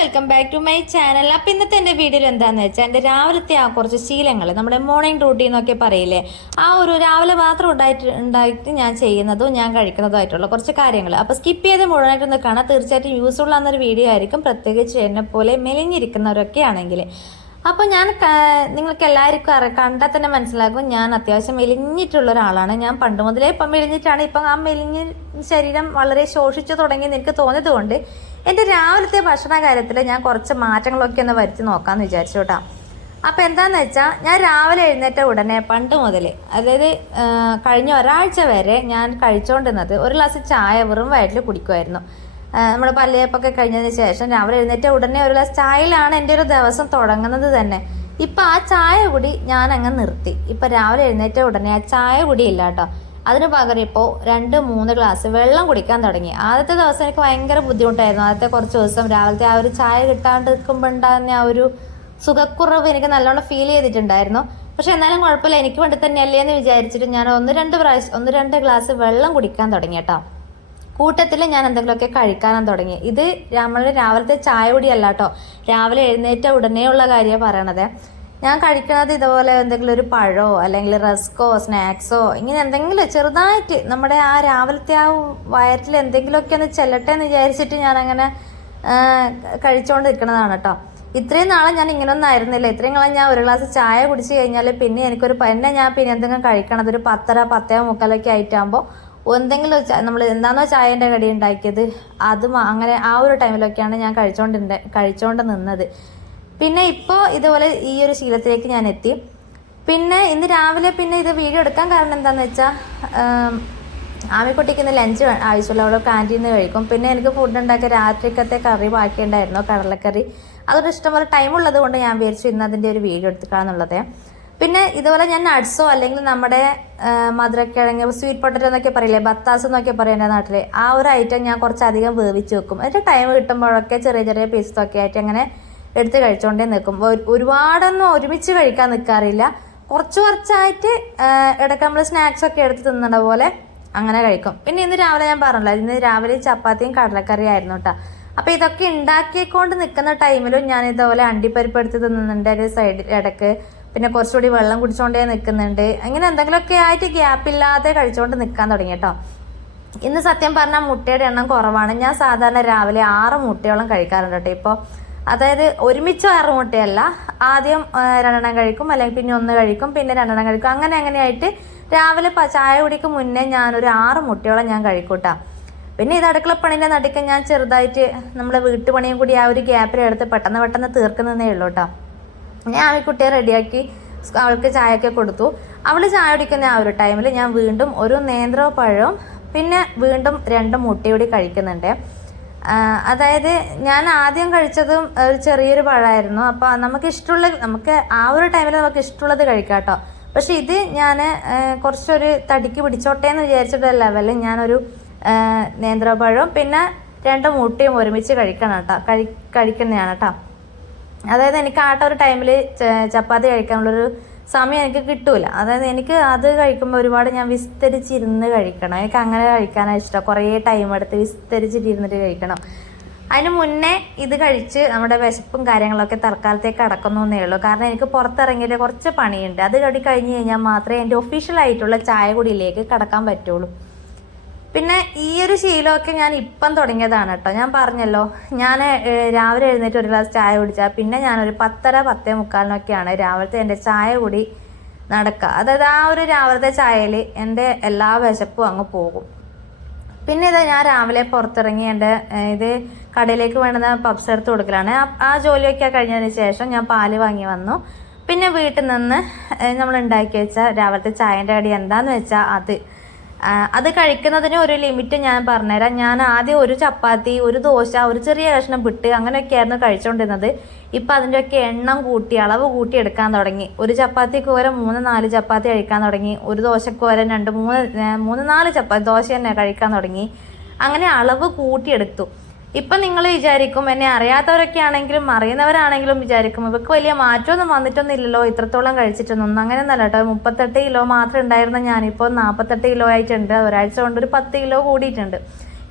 Welcome back to my channel appam ഇന്നത്തെ എന്റെ വീഡിയോയിൽ എന്താണെന്ന് വെച്ചാൽ എന്റെ രാവിലത്തെ ആ കുറച്ച് ശീലങ്ങൾ നമ്മുടെ മോർണിംഗ് റൂട്ടീൻ എന്നൊക്കെ പറയില്ലേ ആ ഒരു രാവിലെ മാത്രം ഉണ്ടായിട്ട് ഉണ്ടായിട്ട് ഞാൻ ചെയ്യുന്നതും ഞാൻ കഴിക്കുന്നതുമായിട്ടുള്ള കുറച്ച് കാര്യങ്ങൾ അപ്പോൾ സ്കിപ്പ് ചെയ്ത് മുഴുവനായിട്ടൊന്ന് കാണാം. തീർച്ചയായിട്ടും യൂസ്ഫുൾ ആകുന്നൊരു വീഡിയോ ആയിരിക്കും. പ്രത്യേകിച്ച് എന്നെ പോലെ മെലിഞ്ഞിരിക്കുന്നവരൊക്കെ ആണെങ്കിൽ അപ്പോൾ ഞാൻ നിങ്ങൾക്ക് എല്ലാവർക്കും അറിയാം. കണ്ടാൽ തന്നെ മനസ്സിലാക്കും ഞാൻ അത്യാവശ്യം മെലിഞ്ഞിട്ടുള്ള ഒരാളാണ്. ഞാൻ പണ്ട് മുതലേ ഇപ്പം മെലിഞ്ഞിട്ടാണ്. ഇപ്പം ആ മെലിഞ്ഞ ശരീരം വളരെ ശോഷിച്ചു തുടങ്ങി എനിക്ക് തോന്നിയത് കൊണ്ട് എന്റെ രാവിലത്തെ ഭക്ഷണ കാര്യത്തിൽ ഞാൻ കുറച്ച് മാറ്റങ്ങളൊക്കെ ഒന്ന് വരുത്തി നോക്കാമെന്ന് വിചാരിച്ചു കേട്ടോ. അപ്പോൾ എന്താന്ന് വെച്ചാൽ ഞാൻ രാവിലെ എഴുന്നേറ്റ ഉടനെ പണ്ട് മുതൽ അതായത് കഴിഞ്ഞ ഒരാഴ്ച വരെ ഞാൻ കഴിച്ചുകൊണ്ടിരുന്നത് ഒരു ഗ്ലാസ് ചായ വെറും വയറ്റിൽ കുടിക്കുമായിരുന്നു. നമ്മുടെ പല്ലേപ്പൊക്കെ കഴിഞ്ഞതിന് ശേഷം രാവിലെ എഴുന്നേറ്റ ഉടനെ ഒരു ഗ്ലാസ് ചായയിലാണ് എന്റെ ഒരു ദിവസം തുടങ്ങുന്നത് തന്നെ. ഇപ്പം ആ ചായ കൂടി ഞാൻ അങ്ങ് നിർത്തി. ഇപ്പം രാവിലെ എഴുന്നേറ്റ ഉടനെ ആ ചായ കൂടി ഇല്ല കേട്ടോ. അതിന് പകരം ഇപ്പോൾ രണ്ട് മൂന്ന് ഗ്ലാസ് വെള്ളം കുടിക്കാൻ തുടങ്ങി. ആദ്യത്തെ ദിവസം എനിക്ക് ഭയങ്കര ബുദ്ധിമുട്ടായിരുന്നു. ആദ്യത്തെ കുറച്ച് ദിവസം രാവിലത്തെ ആ ഒരു ചായ കിട്ടാണ്ട് നിൽക്കുമ്പോൾ ഉണ്ടാകുന്ന ആ ഒരു സുഖക്കുറവ് എനിക്ക് നല്ലോണം ഫീൽ ചെയ്തിട്ടുണ്ടായിരുന്നു. പക്ഷെ എന്നാലും കുഴപ്പമില്ല. എനിക്ക് വേണ്ടി തന്നെയല്ലേ എന്ന് വിചാരിച്ചിട്ട് ഞാൻ ഒന്ന് രണ്ട് പ്രാവശ്യം ഒന്ന് രണ്ട് ഗ്ലാസ് വെള്ളം കുടിക്കാൻ തുടങ്ങി കേട്ടോ. കൂട്ടത്തിൽ ഞാൻ എന്തെങ്കിലുമൊക്കെ കഴിക്കാനും തുടങ്ങി ഇത് നമ്മൾ രാവിലത്തെ ചായ കുടിയല്ല കേട്ടോ. രാവിലെ എഴുന്നേറ്റ ഉടനെയുള്ള കാര്യമാണ് പറയണത്. ഞാൻ കഴിക്കുന്നത് ഇതുപോലെ എന്തെങ്കിലും ഒരു പഴമോ അല്ലെങ്കിൽ റസ്കോ സ്നാക്സോ ഇങ്ങനെ എന്തെങ്കിലും ചെറുതായിട്ട് നമ്മുടെ ആ രാവിലത്തെ ആ വയറ്റിൽ എന്തെങ്കിലുമൊക്കെ ഒന്ന് ചെല്ലട്ടെ എന്ന് വിചാരിച്ചിട്ട് ഞാനങ്ങനെ കഴിച്ചുകൊണ്ട് നിൽക്കുന്നതാണ് കേട്ടോ. ഇത്രയും നാളെ ഞാൻ ഇങ്ങനൊന്നും ആയിരുന്നില്ല. ഇത്രയും കാലം ഞാൻ ഒരു ഗ്ലാസ് ചായ കുടിച്ച് കഴിഞ്ഞാൽ പിന്നെ എനിക്കൊരു എന്നെ ഞാൻ പിന്നെ എന്തെങ്കിലും കഴിക്കണത് ഒരു പത്തര പത്തേ മുക്കാലൊക്കെ ആയിട്ടാകുമ്പോൾ എന്തെങ്കിലും നമ്മൾ എന്താണോ ചായന്റെ കടി ഉണ്ടാക്കിയത് അത് അങ്ങനെ ആ ഒരു ടൈമിലൊക്കെയാണ് ഞാൻ കഴിച്ചുകൊണ്ട് കഴിച്ചുകൊണ്ട് നിന്നത്. പിന്നെ ഇപ്പോൾ ഇതുപോലെ ഈ ഒരു ശീലത്തിലേക്ക് ഞാൻ എത്തി. പിന്നെ ഇന്ന് രാവിലെ പിന്നെ ഇത് വീഡിയോ എടുക്കാൻ കാരണം എന്താണെന്ന് വെച്ചാൽ ആമിക്കുട്ടിക്ക് ഇന്ന് ലഞ്ച് ആവശ്യമില്ല അവൾ ക്യാന്റീനിൽ നിന്ന് കഴിക്കും. പിന്നെ എനിക്ക് ഫുഡ് ഉണ്ടാക്കിയ രാത്രിക്കത്തെ കറി ബാക്കിയുണ്ടായിരുന്നു കടലക്കറി. അതൊരു ഇഷ്ടംപോലെ ടൈം ഉള്ളത് കൊണ്ട് ഞാൻ വിചാരിച്ചു ഇന്ന് അതിന്റെ ഒരു വീഡിയോ എടുത്തിക്കാന്നുള്ളത് പിന്നെ ഇതുപോലെ ഞാൻ നട്ട്സോ അല്ലെങ്കിൽ നമ്മുടെ മധുരക്കിഴങ്ങ് സ്വീറ്റ് പൊട്ടറ്റോ എന്നൊക്കെ പറയില്ലേ ബത്താസ് എന്നൊക്കെ പറയും എന്റെ നാട്ടിൽ ആ ഒരു ഐറ്റം ഞാൻ കുറച്ചധികം വേവിച്ച് വെക്കും. എന്നിട്ട് ടൈം കിട്ടുമ്പോഴൊക്കെ ചെറിയ ചെറിയ പീസൊക്കെ ആയിട്ട് അങ്ങനെ എടുത്ത് കഴിച്ചുകൊണ്ടേ നിൽക്കും ഒരു- ഒരുപാടൊന്നും ഒരുമിച്ച് കഴിക്കാൻ നിൽക്കാറില്ല കുറച്ച് കുറച്ചായിട്ട് ഇടയ്ക്ക് നമ്മൾ സ്നാക്സ് ഒക്കെ എടുത്ത് തിന്നണ പോലെ അങ്ങനെ കഴിക്കും. പിന്നെ ഇന്ന് രാവിലെ ഞാൻ പറഞ്ഞില്ല ഇന്ന് രാവിലെ ചപ്പാത്തിയും കടലക്കറിയും ആയിരുന്നു കേട്ടോ അപ്പോൾ ഇതൊക്കെ ഉണ്ടാക്കിക്കൊണ്ട് നിൽക്കുന്ന ടൈമിലും ഞാൻ ഇതുപോലെ അണ്ടിപ്പരിപ്പ് എടുത്ത് തിന്നുന്നുണ്ട്. സൈഡിൽ ഇടയ്ക്ക് പിന്നെ കുറച്ചുകൂടി വെള്ളം കുടിച്ചുകൊണ്ടേ നിൽക്കുന്നുണ്ട് അങ്ങനെ എന്തെങ്കിലുമൊക്കെ ആയിട്ട് ഗ്യാപ്പില്ലാതെ കഴിച്ചുകൊണ്ട് നിൽക്കാൻ തുടങ്ങി കേട്ടോ ഇന്ന് സത്യം പറഞ്ഞാൽ മുട്ടയുടെ എണ്ണം കുറവാണ്. ഞാൻ സാധാരണ രാവിലെ ആറ് മുട്ടയോളം കഴിക്കാറുണ്ട് കേട്ടോ ഇപ്പോൾ അതായത് ഒരുമിച്ച് ആറ് മുട്ടയല്ല. ആദ്യം രണ്ടെണ്ണം കഴിക്കും അല്ലെങ്കിൽ പിന്നെ ഒന്ന് കഴിക്കും പിന്നെ രണ്ടെണ്ണം കഴിക്കും. അങ്ങനെ അങ്ങനെയായിട്ട് രാവിലെ ചായ കുടിക്ക് മുന്നേ ഞാനൊരു ആറ് മുട്ടയോളം ഞാൻ കഴിക്കൂട്ടാ പിന്നെ ഇത് അടുക്കളപ്പണിന്റെ നടുക്ക് ഞാൻ ചെറുതായിട്ട് നമ്മളെ വീട്ടുപണിയും കൂടി ആ ഒരു ഗ്യാപ്പിൽ എടുത്ത് പെട്ടെന്ന് പെട്ടെന്ന് തീർക്കുന്നതേ ഉള്ളൂ കേട്ടോ ഞാൻ ആ കുട്ടിയെ റെഡിയാക്കി അവൾക്ക് ചായയൊക്കെ കൊടുത്തു. അവൾ ചായ കുടിക്കുന്ന ആ ഒരു ടൈമിൽ ഞാൻ വീണ്ടും ഒരു നേന്ത്രോ പഴവും പിന്നെ വീണ്ടും രണ്ട് മുട്ടയൂടി കഴിക്കുന്നുണ്ട്. അതായത് ഞാൻ ആദ്യം കഴിച്ചതും ഒരു ചെറിയൊരു പഴമായിരുന്നു. അപ്പോൾ നമുക്ക് ഇഷ്ടമുള്ള നമുക്ക് ആ ഒരു ടൈമിൽ നമുക്ക് ഇഷ്ടമുള്ളത് കഴിക്കാം കേട്ടോ പക്ഷെ ഇത് ഞാൻ കുറച്ചൊരു തടിക്ക് പിടിച്ചോട്ടെ എന്ന് വിചാരിച്ചിട്ടുള്ള ലെവലിൽ ഞാനൊരു നേന്ത്രപ്പഴവും പിന്നെ രണ്ട് മുട്ടയും ഒരുമിച്ച് കഴിക്കണം കേട്ടോ കഴി കഴിക്കുന്നതാണ് കേട്ടോ അതായത് എനിക്ക് ആട്ട ഒരു ടൈമിൽ ചപ്പാത്തി കഴിക്കാനുള്ളൊരു സമയം എനിക്ക് കിട്ടൂല. അതായത് എനിക്ക് അത് കഴിക്കുമ്പോൾ ഒരുപാട് ഞാൻ വിസ്തരിച്ചിരുന്ന് കഴിക്കണം. എനിക്ക് അങ്ങനെ കഴിക്കാനാണ് ഇഷ്ടം. കുറേ ടൈം എടുത്ത് വിസ്തരിച്ചിട്ടിരുന്നിട്ട് കഴിക്കണം. അതിന് മുന്നേ ഇത് കഴിച്ച് നമ്മുടെ വിശപ്പും കാര്യങ്ങളൊക്കെ തൽക്കാലത്തേക്ക് അടക്കുന്നു എന്നേ ഉള്ളൂ. കാരണം എനിക്ക് പുറത്തിറങ്ങിയിട്ട് കുറച്ച് പണിയുണ്ട്. അത് കടി കഴിഞ്ഞ് കഴിഞ്ഞാൽ മാത്രമേ എന്റെ ഒഫീഷ്യലായിട്ടുള്ള ചായ കുടിയിലേക്ക് കടക്കാൻ പറ്റുള്ളൂ. പിന്നെ ഈ ഒരു ശീലമൊക്കെ ഞാൻ ഇപ്പം തുടങ്ങിയതാണ് കേട്ടോ. ഞാൻ പറഞ്ഞല്ലോ ഞാൻ രാവിലെ എഴുന്നേറ്റ് ഒരു ഗ്ലാസ് ചായ കുടിച്ചാൽ പിന്നെ ഞാനൊരു പത്തര പത്തേ മുക്കാലിനൊക്കെയാണ് രാവിലത്തെ എന്റെ ചായ കൂടി നടക്കുക അതായത് ആ ഒരു രാവിലത്തെ ചായയിൽ എന്റെ എല്ലാ വിശപ്പും അങ്ങ് പോകും. പിന്നെ ഇത് ഞാൻ രാവിലെ പുറത്തിറങ്ങി എന്റെ ഇത് കടയിലേക്ക് വേണ്ടുന്ന പപ്സ് എടുത്ത് കൊടുക്കലാണ്. ആ- ജോലിയൊക്കെ കഴിഞ്ഞതിന് ശേഷം ഞാൻ പാൽ വാങ്ങി വന്നു. പിന്നെ വീട്ടിൽ നിന്ന് നമ്മൾ ഉണ്ടാക്കി വെച്ച രാവിലത്തെ ചായന്റെ കടി എന്താന്ന് വെച്ചാൽ അത്. അത് കഴിക്കുന്നതിന് ഒരു ലിമിറ്റ് ഞാൻ പറഞ്ഞുതരാം. ഞാൻ ആദ്യം ഒരു ചപ്പാത്തി ഒരു ദോശ ഒരു ചെറിയ കഷ്ണം പിട്ട് അങ്ങനെയൊക്കെയായിരുന്നു കഴിച്ചുകൊണ്ടിരുന്നത്. ഇപ്പം അതിന്റെയൊക്കെ എണ്ണം കൂട്ടി അളവ് കൂട്ടി എടുക്കാൻ തുടങ്ങി. ഒരു ചപ്പാത്തിക്ക് ഓരോ മൂന്ന് നാല് ചപ്പാത്തി കഴിക്കാൻ തുടങ്ങി. ഒരു ദോശക്ക് ഓരോ രണ്ട് മൂന്ന് മൂന്ന് നാല് ചപ്പാത്തി ദോശ തന്നെ കഴിക്കാൻ തുടങ്ങി. അങ്ങനെ അളവ് കൂട്ടിയെടുത്തു ഇപ്പം നിങ്ങൾ വിചാരിക്കും എന്നെ അറിയാത്തവരൊക്കെ ആണെങ്കിലും അറിയുന്നവരാണെങ്കിലും വിചാരിക്കും ഇവർക്ക് വലിയ മാറ്റമൊന്നും വന്നിട്ടൊന്നും ഇല്ലല്ലോ ഇത്രത്തോളം കഴിച്ചിട്ടൊന്നും. അങ്ങനെ ഒന്നല്ല കേട്ടോ മുപ്പത്തെട്ട് കിലോ മാത്രം ഉണ്ടായിരുന്ന ഞാനിപ്പോൾ നാൽപ്പത്തെട്ട് കിലോ ആയിട്ടുണ്ട്. ഒരാഴ്ച കൊണ്ട് ഒരു പത്ത് കിലോ കൂടിയിട്ടുണ്ട്.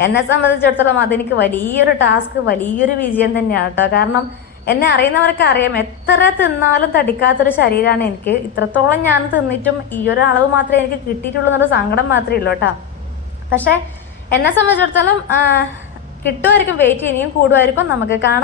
എന്നെ സംബന്ധിച്ചിടത്തോളം അതെനിക്ക് വലിയൊരു ടാസ്ക് വലിയൊരു വിജയം തന്നെയാണ് കേട്ടോ. കാരണം എന്നെ അറിയുന്നവർക്ക് അറിയാം എത്ര തിന്നാലും തടിക്കാത്തൊരു ശരീരമാണ് എനിക്ക്. ഇത്രത്തോളം ഞാൻ തിന്നിട്ടും ഈ ഒരു അളവ് മാത്രമേ എനിക്ക് കിട്ടിയിട്ടുള്ളൂ എന്നൊരു സങ്കടം മാത്രമേ ഉള്ളൂ കേട്ടോ. പക്ഷേ എന്നെ സംബന്ധിച്ചിടത്തോളം കിട്ടുമായിരിക്കും വെയിറ്റ് ഇനിയും കൂടുമായിരിക്കും നമുക്ക് കാണാം.